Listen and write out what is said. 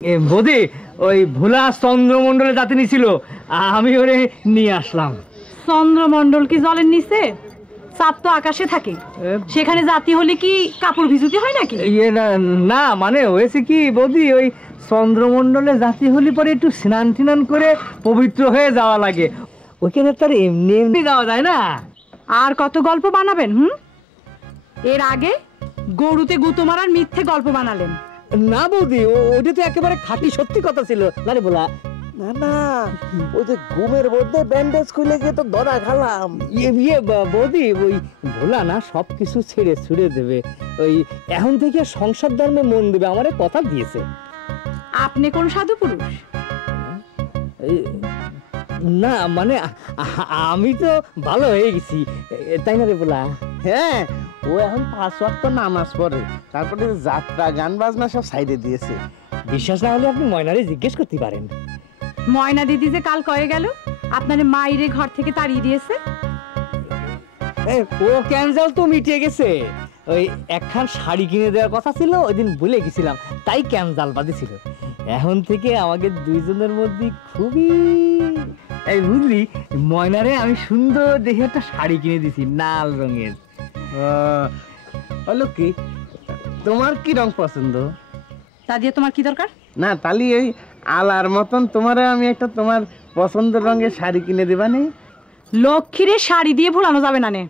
বৌদি ওই ভোলা চন্দ্রমন্ডলে জাতি নিছিল, আমি ওরে নিয়ে আসলাম। চন্দ্রমন্ডল কি জলের নিচে? চাঁদ তো আকাশে থাকে, সেখানে জাতি হলে কি কাপড় ভিজুতি হয় নাকি? না মানে হয়েছে কি বৌদি, ওই চন্দ্রমন্ডলে জাতি হলে পরে একটু স্নান টিনান করে পবিত্র হয়ে যাওয়া লাগে, ওইখানে তার এমনি এমনি যাওয়া যায় না। আর কত গল্প বানাবেন? এর আগে গরুতে গুঁতো মারার মিথ্যে গল্প বানালেন। না বৌদি, ওইটা তো একেবারে খাঁটি সত্যি কথা ছিল। না রে বলা, না না, ওই যে ঘুমের মধ্যে ব্যান্ডেজ খুলে গিয়ে তো ধরা খালাম। বৌদি ওই ভোলা না সবকিছু ছেড়ে ছুড়ে দেবে, ওই এখন থেকে সংসার ধর্মে মন দেবে, আমারে কথা দিয়েছে। আপনি কোন সাধু পুরুষ? না মানে আমি তো ভালো হয়ে গেছি, তাই না রে বলা? হ্যাঁ, ও এখন 5 ওয়াক্ত নামাজ পড়ে, তারপরে যাত্রা গান বাজনা সব সাইডে দিয়েছে। বিশ্বাস না হলে আপনি ময়নারে জিজ্ঞেস করতে পারেন। ময়না দিদি যে কাল কয়ে গেল আপনার মাইরে ঘর থেকে তাড়িয়ে দিয়েছে। ও ক্যান্সেল তো মিটে গেছে, ওই একখান শাড়ি কিনে দেওয়ার কথা ছিল, ওই দিন ভুলে গেছিলাম, তাই ক্যান্সেল বাঁধেছিল। এখন থেকে আমাদের দুইজনের মধ্যে খুবই এই বুঝলি, ময়নারে আমি সুন্দর দেখে একটা শাড়ি কিনে দিছি লাল রঙের। হলো কি, তোমার কি রং পছন্দ? তা দিয়ে তোমার কি দরকার? না তাহলে এই আলার মতন তোমারে আমি একটা তোমার পছন্দের রঙের শাড়ি কিনে দেবা নি। লক্ষ্মীরে শাড়ি দিয়ে ভোলানো যাবে না নে।